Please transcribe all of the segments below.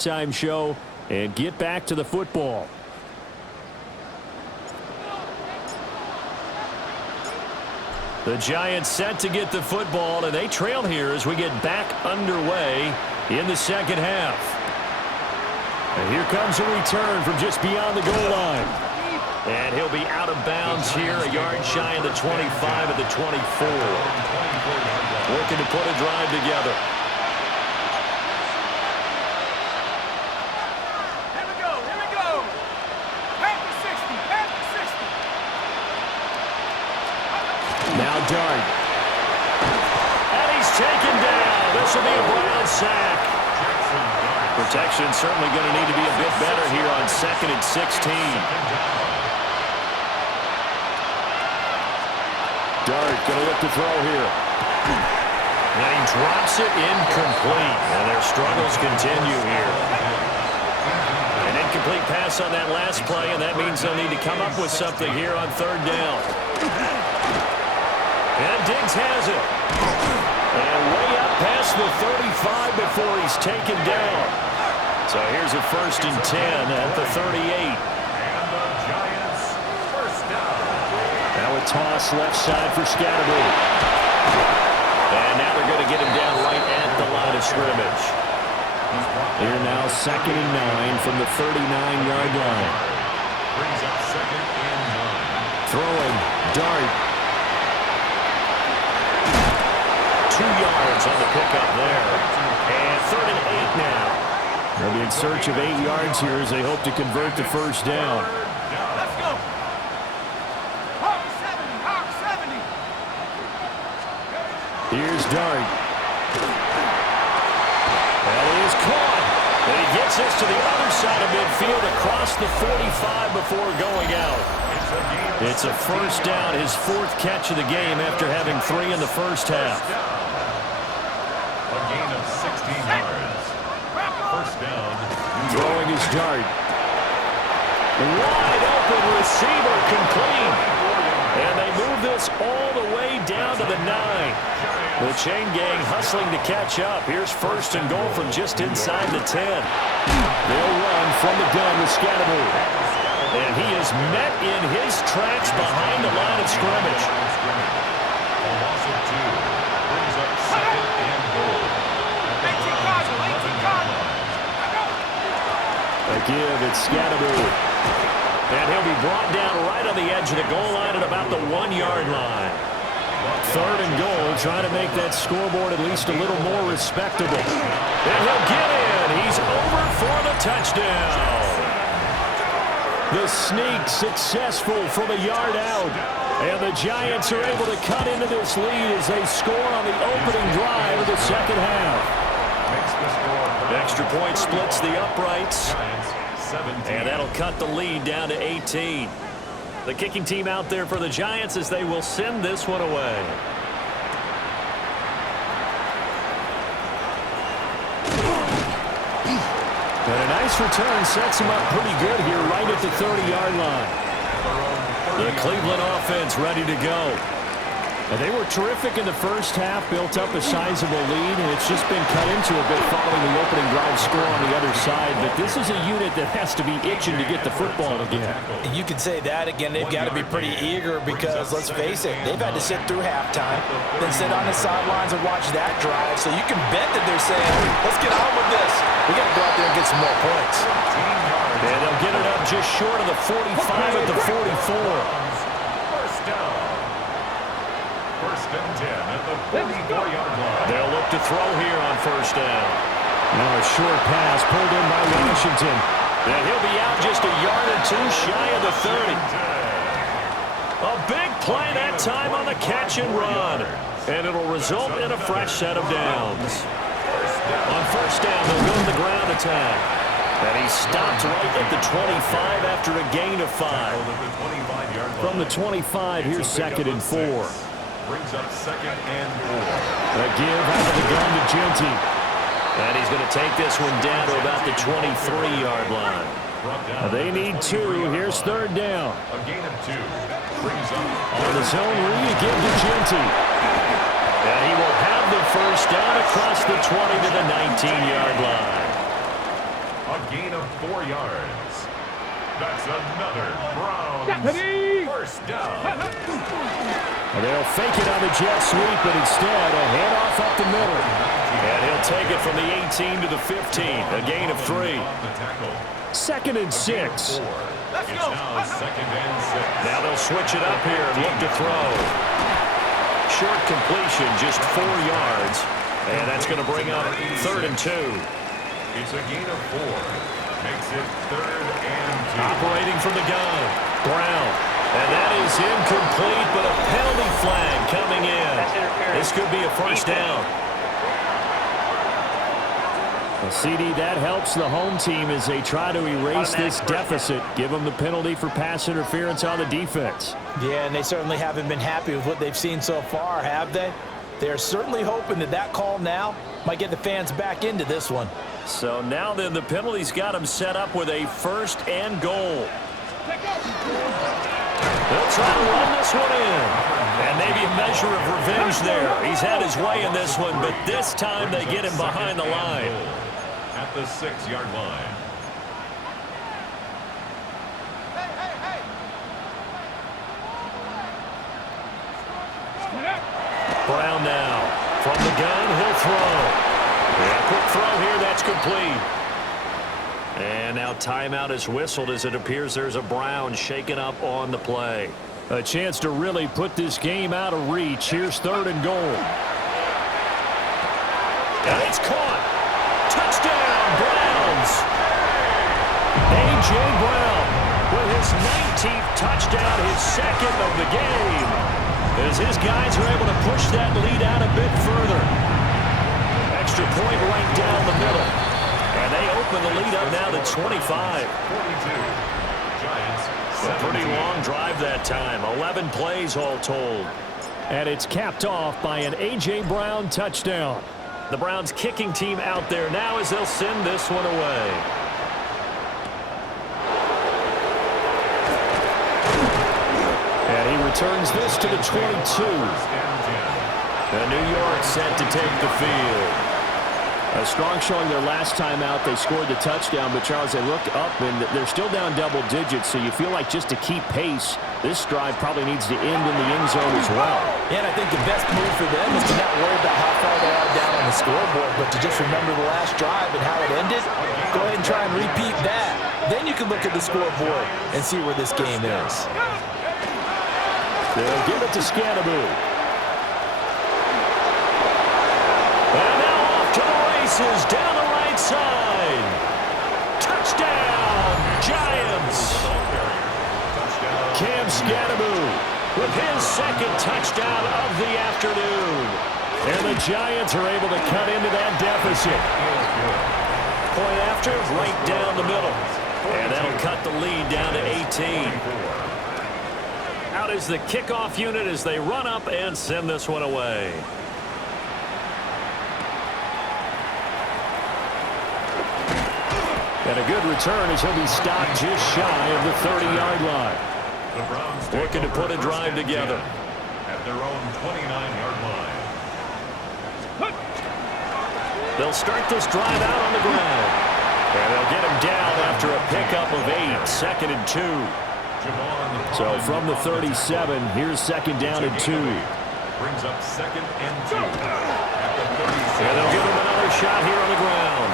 halftime show and get back to the football. The Giants set to get the football, and they trail here as we get back underway in the second half. And here comes a return from just beyond the goal line. And he'll be out of bounds here, a yard shy of the 25 at the 24. Looking to put a drive together. Here we go, here we go. Back to 60, back to 60. Now Dart. And he's taken down. This will be a Brown sack. Protection certainly going to need to be a bit better here on 2nd and 16. Dart going to look to throw here. And he drops it incomplete. And their struggles continue here. An incomplete pass on that last play, and that means they'll need to come up with something here on 3rd down. And Diggs has it. And way up past the 35 before he's taken down. So here's a 1st and 10 at the 38. And the Giants first down. Now a toss left side for Scatterby. And now they're going to get him down right at the line of scrimmage. Here now 2nd and 9 from the 39-yard line. Brings up 2nd and 9. Throwing, Dart. 2 yards on the pickup there. And 3rd and 8 now. They'll be in search of 8 yards here as they hope to convert the first down. Let's go. Hawk 70, Hawk 70. Here's Dart. That is caught. And he gets this to the other side of midfield across the 45 before going out. It's a first down, his 4th catch of the game after having 3 in the first half. A gain of 16 yards. First down. Throwing his Dart. Wide open receiver complete. And they move this all the way down to the 9. The chain gang hustling to catch up. Here's 1st and goal from just inside the 10. They'll run from the gun with Scatterby. And he is met in his tracks behind the line of scrimmage. A loss of 2. Brings up 2nd and goal. A give, it's Scatterby. And he'll be brought down right on the edge of the goal line at about the 1-yard line. 3rd and goal, trying to make that scoreboard at least a little more respectable. And he'll get in. He's over for the touchdown. The sneak successful from a yard out. And the Giants are able to cut into this lead as they score on the opening drive of the second half. Extra point splits the uprights. And that'll cut the lead down to 18. The kicking team out there for the Giants as they will send this one away. And a nice return sets him up pretty good here right at the 30-yard line. The Cleveland offense ready to go. And they were terrific in the first half, built up a sizable lead, and it's just been cut into a bit following the opening drive score on the other side. But this is a unit that has to be itching to get the football again. You could say that again. They've got to be pretty eager because, let's face it, they've had to sit through halftime, then sit on the sidelines and watch that drive. So you can bet that they're saying, let's get on with this. We got to go out there and get some more points. And they'll get it up just short of the 45 at the 44. First down. 1st and 10 at the 44-yard line. They'll look to throw here on 1st down. Now a short pass pulled in by Washington. And he'll be out just a yard or 2 shy of the 30. A big play that time on the catch and run. And it'll result in a fresh set of downs. On 1st down, they'll go to the ground attack. And he stopped right at the 25 after a gain of 5. From the 25, here's 2nd and 4. Brings up 2nd and 4. A give out of the gun to Genty. And he's going to take this one down to about the 23-yard line. They need 2. Here's 3rd down. A gain of 2. Brings up on the zone read, give to Genty. And he will have the first down across the 20 to the 19-yard line. A gain of 4 yards. That's another Browns first down. They'll fake it on the jet sweep, but instead a handoff up the middle. And he'll take it from the 18 to the 15, a gain of 3. 2nd and 6. Let's go. Now 2nd and 6. Now they'll switch it up here and look to throw. Short completion, just 4 yards. And that's going to bring up 3rd and 2. It's a gain of 4. Makes it 3rd and 2. Operating from the gun. Brown. And that is incomplete, but a penalty flag coming in. This could be a first down. Well, CD, that helps the home team as they try to erase this deficit. Give them the penalty for pass interference on the defense. Yeah, and they certainly haven't been happy with what they've seen so far, have they? They're certainly hoping that that call now might get the fans back into this one. So now then, the penalty's got him set up with a 1st and goal. They'll try to run this one in. And maybe a measure of revenge there. He's had his way in this one, but this time they get him behind the line. At the 6-yard line. Brown now. From the gun, he'll throw. Yeah, quick throw here, that's complete. And now timeout is whistled as it appears there's a Brown shaken up on the play. A chance to really put this game out of reach. Here's 3rd and goal. And it's caught. Touchdown, Browns. A.J. Brown with his 19th touchdown, his 2nd of the game. As his guys are able to push that lead out a bit further. Extra point right down the middle. And they open the lead up now to 25. 42. Giants. A pretty long drive that time. 11 plays all told. And it's capped off by an A.J. Brown touchdown. The Browns kicking team out there now as they'll send this one away. And he returns this to the 22. And New York set to take the field. A strong showing their last time out. They scored the touchdown, but Charles, they look up and they're still down double digits, so you feel like just to keep pace, this drive probably needs to end in the end zone as well. Yeah, and I think the best move for them is to not worry about how far they are down on the scoreboard, but to just remember the last drive and how it ended. Go ahead and try and repeat that. Then you can look at the scoreboard and see where this game is. They'll give it to Scannaboo. And now off to the races down the right side. Touchdown, Giants. Cam Scannaboo with his 2nd touchdown of the afternoon. And the Giants are able to cut into that deficit. Point after, right down the middle. And that'll cut the lead down to 18. Out is the kickoff unit as they run up and send this one away. And a good return as he'll be stopped just shy of the 30-yard line. The Browns looking to put a drive together. At their own 29-yard line. They'll start this drive out on the ground. And they'll get him down after a pickup of 8, 2nd and 2. So from the 37, here's 2nd down and 2. Brings up 2nd and 2. At the 37. And they'll give him another shot here on the ground.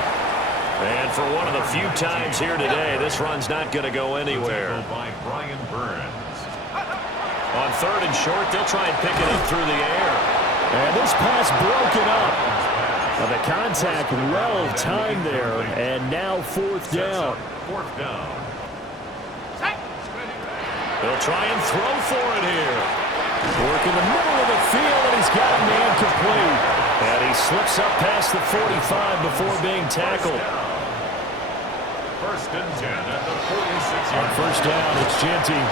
And for one of the few times here today, this run's not going to go anywhere. By Brian Burns. On 3rd and short, they'll try and pick it up through the air. And this pass broken up. Well, the contact well timed there, and now 4th down. 4th down. They'll try and throw for it here. Work in the middle of the field, and he's got a man complete. And he slips up past the 45 before being tackled. 1st and 10 at the 46-yard. On 1st down, it's Genty.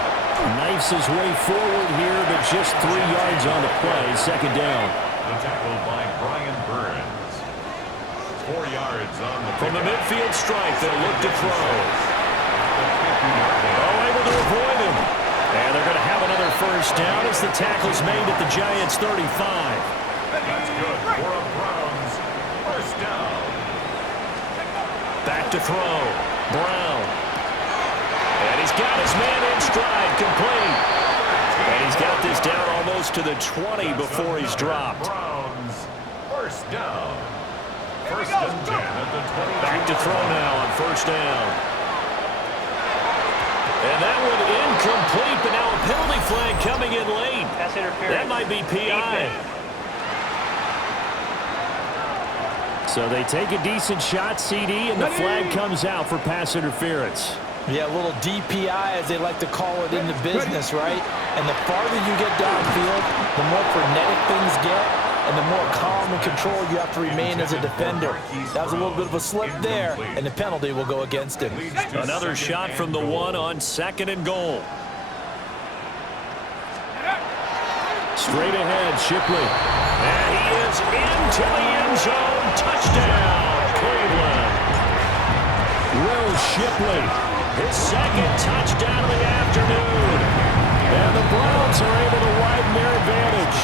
Knifes his way forward here, but just 3 yards on the play. 2nd down. The tackle by Brian Burns. 4 yards on the From the midfield strike, they'll look to throw. Oh, able to avoid him. And they're going to have another 1st down as the tackle's made at the Giants' 35. That's good for a Browns 1st down. Back to throw. Brown. And he's got his man in stride, complete. And he's got this down almost to the 20 before he's dropped. Browns, first down. First and 10 at the 20. Back to throw now on first down. And that one incomplete, but now a penalty flag coming in late. Pass interference. That might be PI. So they take a decent shot, CD, and the flag comes out for pass interference. Yeah, a little DPI, as they like to call it in the business, right? And the farther you get downfield, the more frenetic things get, and the more calm and control you have to remain as a defender. That was a little bit of a slip there, and the penalty will go against him. Another shot from the one on second and goal. Straight ahead, Shipley. And he is into the end zone. Touchdown, Cleveland. Will Shipley, his second touchdown of the afternoon. And the Browns are able to widen their advantage.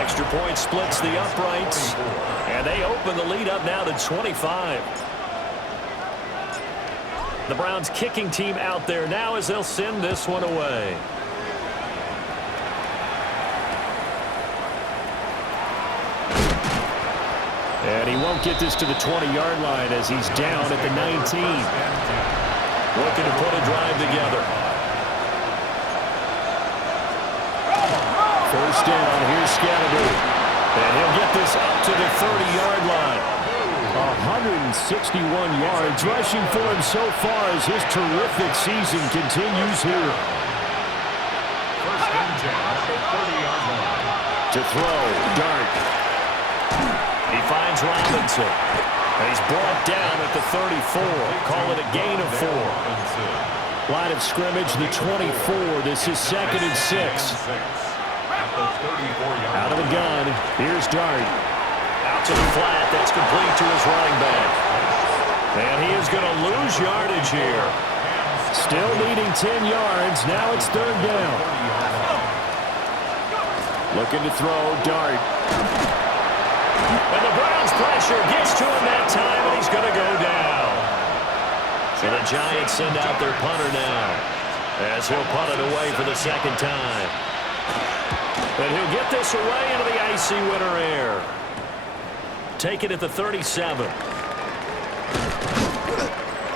Extra point splits the uprights, and they open the lead up now to 25. The Browns kicking team out there now as they'll send this one away. And he won't get this to the 20-yard line as he's down at the 19. Looking to put a drive together. First down, here's Scatterby. And he'll get this up to the 30-yard line. 161 yards rushing for him so far as his terrific season continues here. First and 10 at the 30-yard line. To throw, Dart. He finds Robinson. And he's brought down at the 34. Call it a gain of 4. Line of scrimmage, the 24. This is second and 6. Out of the gun, here's Dart. Out to the flat, that's complete to his running back. And he is going to lose yardage here. Still needing 10 yards, now it's third down. Looking to throw, Dart. And the Browns pressure gets to him that time, and he's going to go down. So the Giants send out their punter now, as he'll punt it away for the second time. And he'll get this away into the icy winter air. Take it at the 37.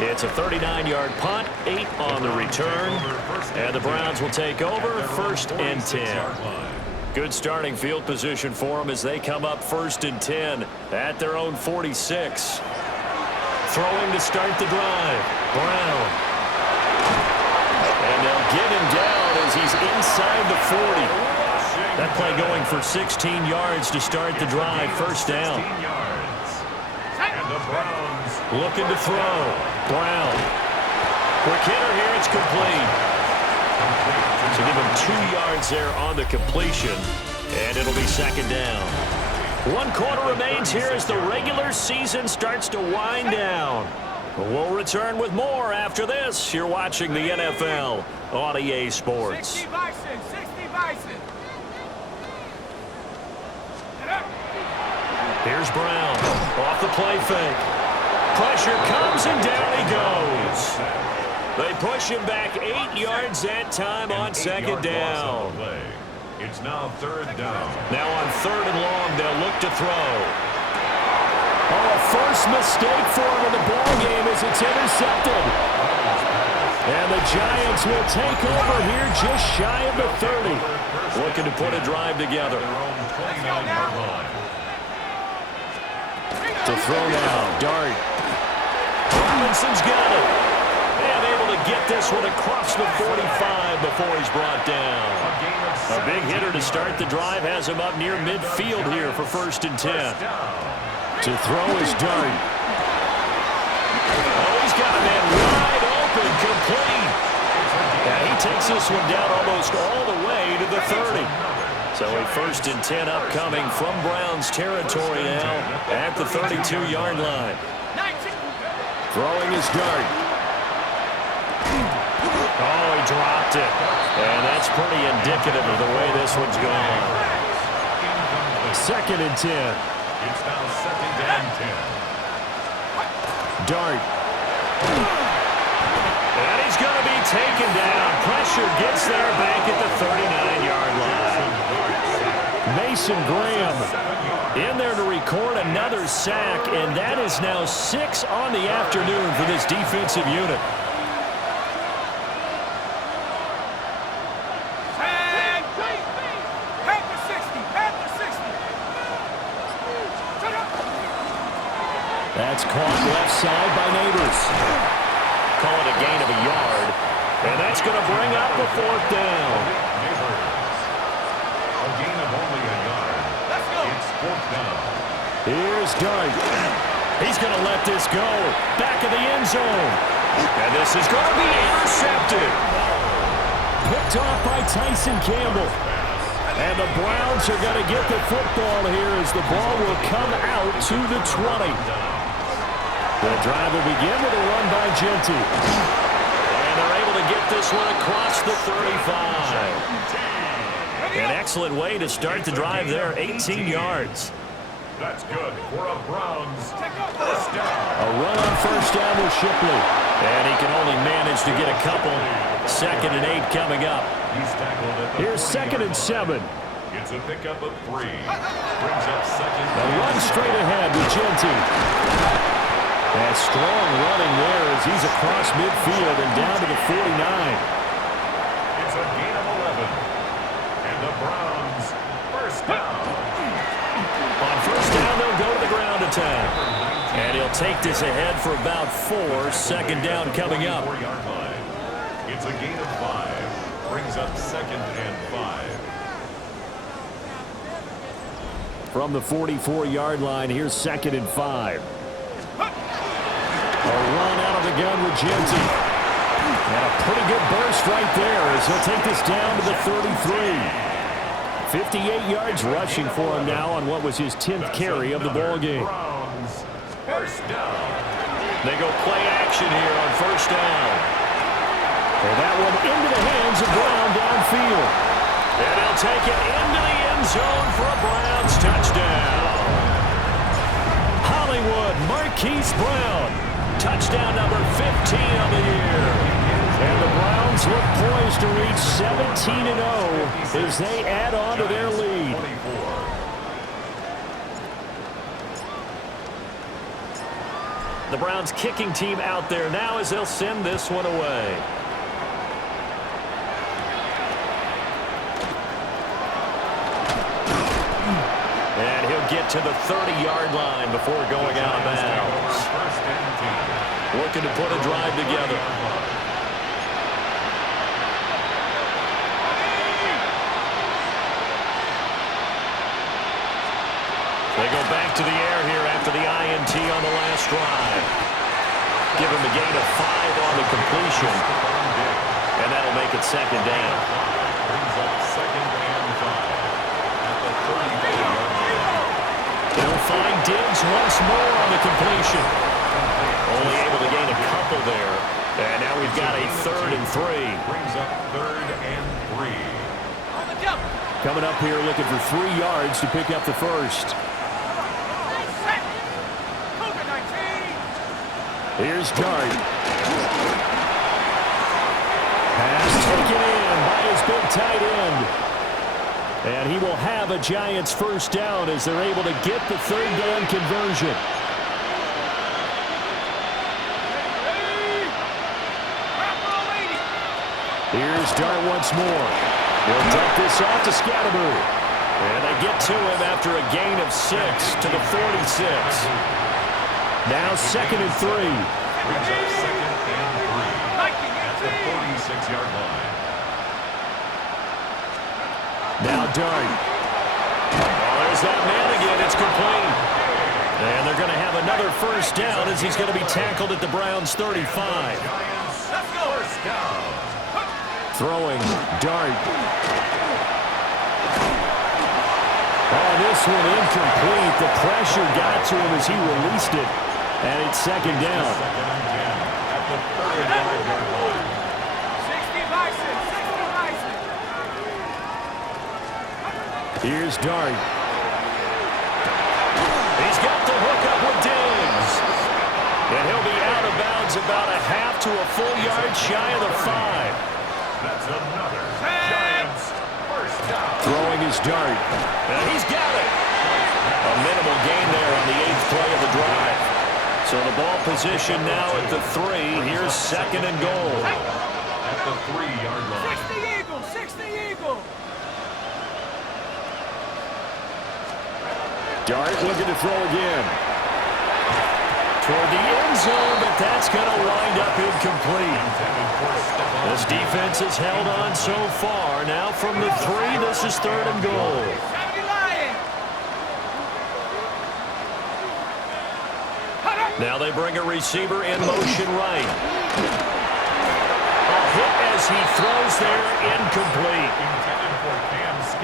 It's a 39-yard punt, 8 on the return. And the Browns will take over first and 10. Good starting field position for them as they come up first and 10 at their own 46. Throwing to start the drive. Brown. And they'll get him down as he's inside the 40. That play going for 16 yards to start the drive. First down. And the Browns looking to throw. Brown. Quick hitter here. It's complete. So give him 2 yards there on the completion. And it'll be second down. 1 quarter remains here as the regular season starts to wind down. We'll return with more after this. You're watching the NFL on EA Sports. 60 Bison, 60 Bison. Here's Brown off the play fake. Pressure comes and down he goes. They push him back 8 yards that time on second down. It's now third down. Now on third and long, they'll look to throw. Oh, a first mistake for him in the ball game as it's intercepted. And the Giants will take over here just shy of the 30. Looking to put a drive together. To throw now, Dart. Robinson's got it. And able to get this one across the 45 before he's brought down. A big hitter to start the drive has him up near midfield here for first and 10. To throw is Dart. Oh, he's got a man wide open, complete. And he takes this one down almost all the way to the 30. So a first and 10 upcoming from Browns territory now at the 32-yard line. Throwing his Dart. Oh, he dropped it. And that's pretty indicative of the way this one's gone. Second and 10. It's now second and 10. Dart. And he's going to be taken down. Pressure gets there back at the 39-yard line. Mason Graham in there to record another sack, and that is now 6 on the afternoon for this defensive unit. That's caught left side by Neighbors. Call it a gain of a yard. And that's going to bring up the 4th down. A gain of only a yard. Let's go. It's 4th down. Here's Dart. He's going to let this go. Back of the end zone. And this is going to be intercepted. Picked off by Tyson Campbell. And the Browns are going to get the football here as the ball will come out to the 20. The drive will begin with a run by Genty. And they're able to get this one across the 35. An excellent way to start the drive there, 18 yards. That's good for a Browns first down. A run on first down with Shipley. And he can only manage to get a couple. 2nd and 8 coming up. He's tackled at the Here's 2nd and 7. It's a pickup of 3. Brings up 2nd. A run straight ahead with Genty. That strong running there as he's across midfield and down to the 49. It's a gain of 11. And the Browns first down. On first down, they'll go to the ground attack. And he'll take this ahead for about 4. 2nd down coming up. It's a gain of 5. Brings up 2nd and 5. From the 44-yard line, here's 2nd and 5. A run out of the gun with Genty. And a pretty good burst right there as he'll take this down to the 33. 58 yards rushing for him now on what was his 10th carry of the ball game. First down. They go play action here on first down. And that one into the hands of Brown downfield. And he'll take it into the end zone for a Browns touchdown. Hollywood Marquise Brown. Touchdown number 15 of the year. And the Browns look poised to reach 17-0 as they add on to their lead. The Browns kicking team out there now as they'll send this one away. And he'll get to the 30-yard line before going out of bounds. Looking to put a drive together. They go back to the air here after the INT on the last drive. Give him a gain of 5 on the completion. And that'll make it 2nd down. Brings up 2nd and 5 at the 34-yard line. They'll find Diggs once more on the completion. Only able to gain a couple there. And now we've got a 3rd and 3. Brings up 3rd and 3. Coming up here looking for 3 yards to pick up the first. Here's Dart. Pass taken in by his big tight end. And he will have a Giants first down as they're able to get the 3rd down conversion. Here's Dart once more. He'll dump this off to Scatterbury. And they get to him after a gain of 6 to the 46. Now 2nd and 3. Brings up 2nd and 3 at the 46-yard line. Now Dart. Oh, there's that man again. It's complete. And they're going to have another first down as he's going to be tackled at the Browns' 35. Giants, first down. Throwing Dart. Oh, this one incomplete. The pressure got to him as he released it. And it's 2nd down. 2nd and 10 at the 35-yard line. 60 Bison, 60 Bison. Here's Dart. He's got the hook up with Diggs. And he'll be out of bounds about a half to a full yard shy of the 5. That's another Giants first down. Throwing his dart. And he's got it. A minimal gain there on the 8th play of the drive. So the ball position now at the 3. Here's 2nd and goal. At the 3-yard line. 60 Eagle, 60 Eagle. Dart looking to throw again. Toward the end zone, but that's going to wind up incomplete. This defense has held on so far. Now from the 3, this is 3rd and goal. 70 Lion. Now they bring a receiver in motion right. A hit as he throws there, incomplete.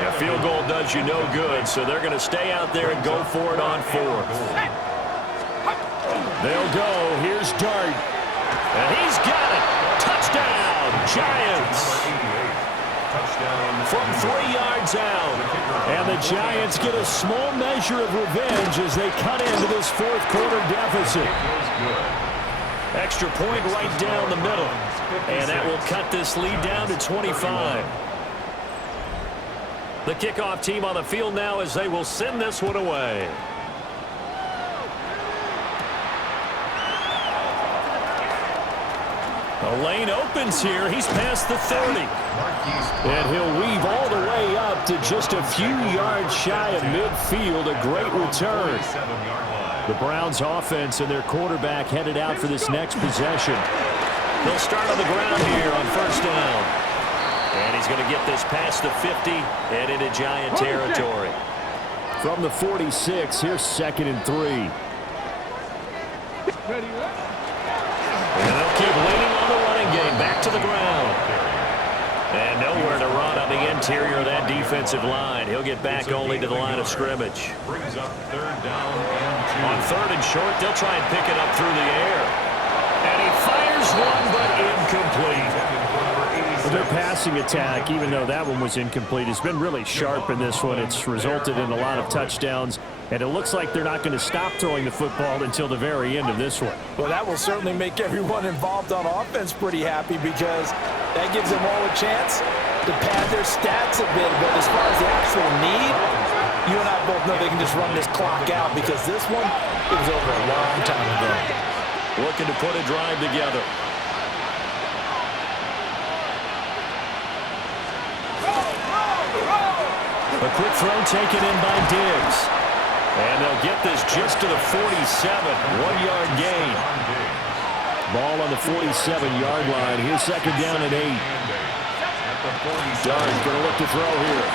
A field goal does you no good, so they're going to stay out there and go for it on 4th. They'll go. Here's Dart. And he's got it. Touchdown, Giants. From 3 yards out. And the Giants get a small measure of revenge as they cut into this 4th quarter deficit. Extra point right down the middle. And that will cut this lead down to 25. The kickoff team on the field now as they will send this one away. The lane opens here. He's past the 30. And he'll weave all the way up to just a few yards shy of midfield. A great return. The Browns offense and their quarterback headed out for this next possession. They'll start on the ground here on 1st down. And he's going to get this past the 50 and into Giant territory. From the 46, here's 2nd and 3. And they'll keep leaning on the running game. Back to the ground. And nowhere to run on the interior of that defensive line. He'll get back only to the line of scrimmage. Brings up 3rd down and 2. On 3rd and short, they'll try and pick it up through the air. And he fires one, but incomplete. Their passing attack, even though that one was incomplete, has been really sharp in this one. It's resulted in a lot of touchdowns, and it looks like they're not going to stop throwing the football until the very end of this one. Well, that will certainly make everyone involved on offense pretty happy because that gives them all a chance to pad their stats a bit. But as far as the actual need, you and I both know they can just run this clock out because this one, it was over a long time ago. Looking to put a drive together. A quick throw taken in by Diggs. And they'll get this just to the 47. 1-yard gain. Ball on the 47-yard line. Here's 2nd down and 8. Dart's going to look to throw here.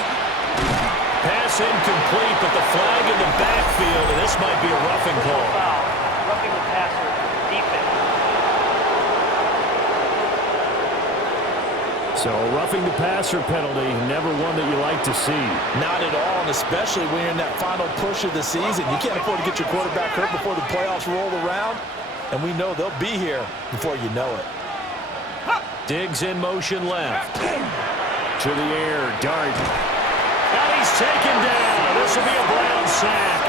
Pass incomplete, but the flag in the backfield, and this might be a roughing call. Roughing the passer, defense. So roughing the passer penalty, never one that you like to see. Not at all, and especially when you're in that final push of the season. You can't afford to get your quarterback hurt before the playoffs roll around, and we know they'll be here before you know it. Diggs in motion left. To the air, Dart. And he's taken down. This will be a Brown sack.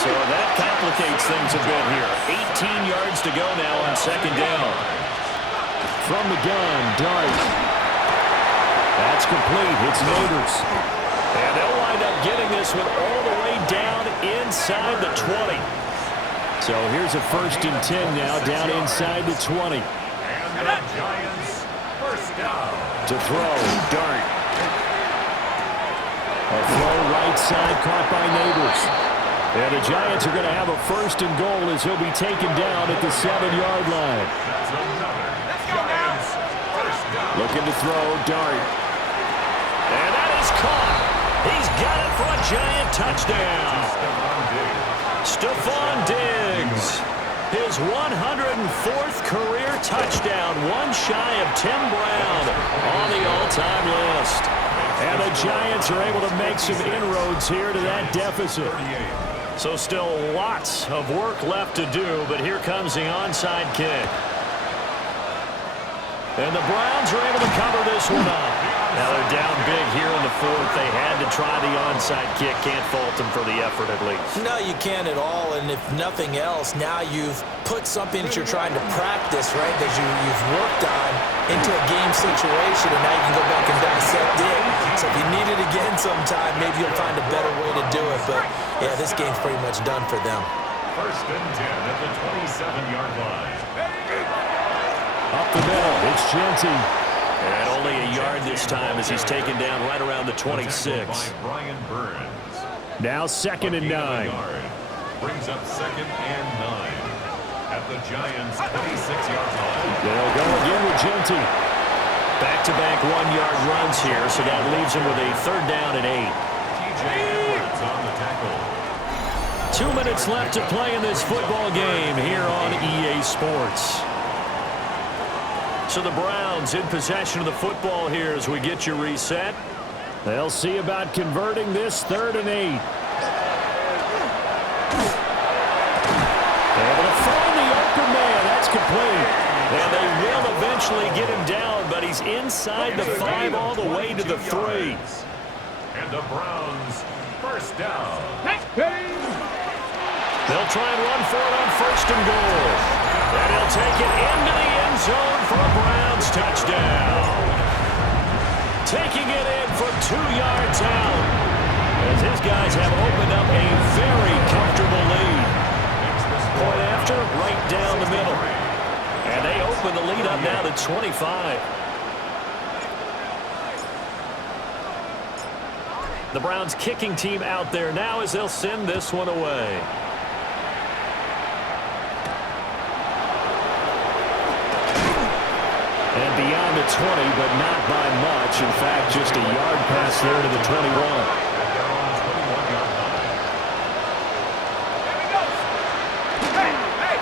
So that complicates things a bit here. 18 yards to go now on 2nd down. From the gun, Dart. That's complete. It's Neighbors. And they'll wind up getting this one all the way down inside the 20. So here's a 1st and 10 now, down inside the 20. And the Giants first down. To throw, Dart. A throw right side caught by Neighbors. And the Giants are going to have a 1st and goal as he'll be taken down at the 7-yard line. That's another Giants first down. Looking to throw, Dart. And that is caught. He's got it for a Giant touchdown. Stephon Diggs. His 104th career touchdown, one shy of Tim Brown on the all-time list. And the Giants are able to make some inroads here to that deficit. So still lots of work left to do, but here comes the onside kick. And the Browns are able to cover this one up. Now they're down big here in the fourth. They had to try the onside kick. Can't fault them for the effort at least. No, you can't at all. And if nothing else, now you've put something that you're trying to practice, right, that you've worked on into a game situation, and now you can go back and dissect it. So if you need it again sometime, maybe you'll find a better way to do it. But, yeah, this game's pretty much done for them. First and 10 at the 27-yard line. Up the middle, it's Genty. And only a yard this time as he's taken down right around the 26. Brian Burns. Now 2nd and 9. Brings up 2nd and 9 at the Giants' 26-yard line. They'll go again with Genty. Back-to-back 1-yard runs here, so that leaves him with a 3rd down and 8. TJ Edwards on the tackle. 2 minutes left to play in this football game here on EA Sports. So the Browns in possession of the football here as we get you reset. They'll see about converting this 3rd and 8. Able to find the open man. That's complete. And they will eventually get him down, but he's inside the 5 all the way to the 3. And the Browns first down. They'll try and run for it on 1st and goal. And he'll take it into the end zone for a Browns touchdown. Taking it in from 2 yards out. As his guys have opened up a very comfortable lead. Point after, right down the middle. And they open the lead up now to 25. The Browns kicking team out there now as they'll send this one away. And beyond the 20, but not by much. In fact, just a yard pass there to the 21.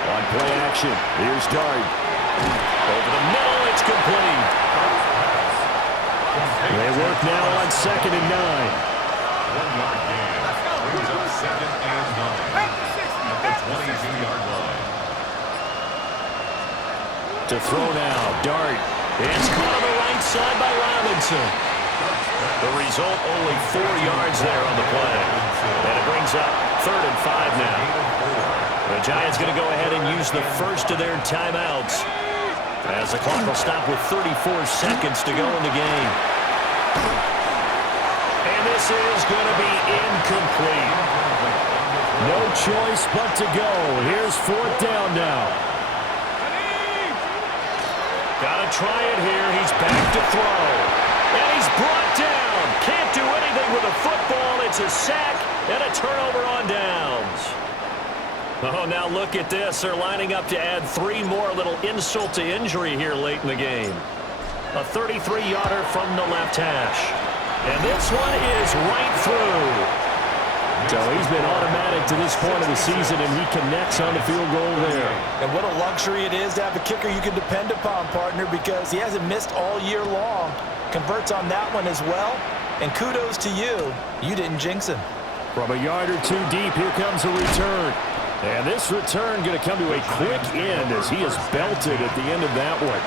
On play action, here's Dart. Over the middle, it's complete. They work now on 2nd and 9. 1-yard gain. Brings up 2nd and 9 at the 22-yard line. To throw now, Dart. It's caught on the right side by Robinson. The result, only 4 yards there on the play. And it brings up 3rd and 5 now. The Giants going to go ahead and use the first of their timeouts as the clock will stop with 34 seconds to go in the game. And this is going to be incomplete. No choice but to go. Here's 4th down now. Got to try it here. He's back to throw. And he's brought down. Can't do anything with a football. It's a sack and a turnover on downs. Oh, now look at this. They're lining up to add 3 more. A little insult to injury here late in the game. A 33-yarder from the left hash. And this one is right through. So he's been automatic to this point of the season, and he connects on the field goal there. And what a luxury it is to have a kicker you can depend upon, partner, because he hasn't missed all year long. Converts on that one as well. And kudos to you. You didn't jinx him. From a yard or 2 deep, here comes a return. And this return going to come to a quick end as he is belted at the end of that one.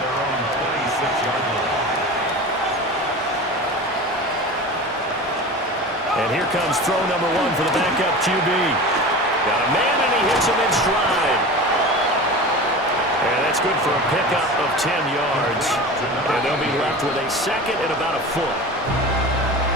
And here comes throw number 1 for the backup QB. Got a man, and he hits him in stride. And that's good for a pickup of 10 yards. And they'll be left with a 2nd and about a foot.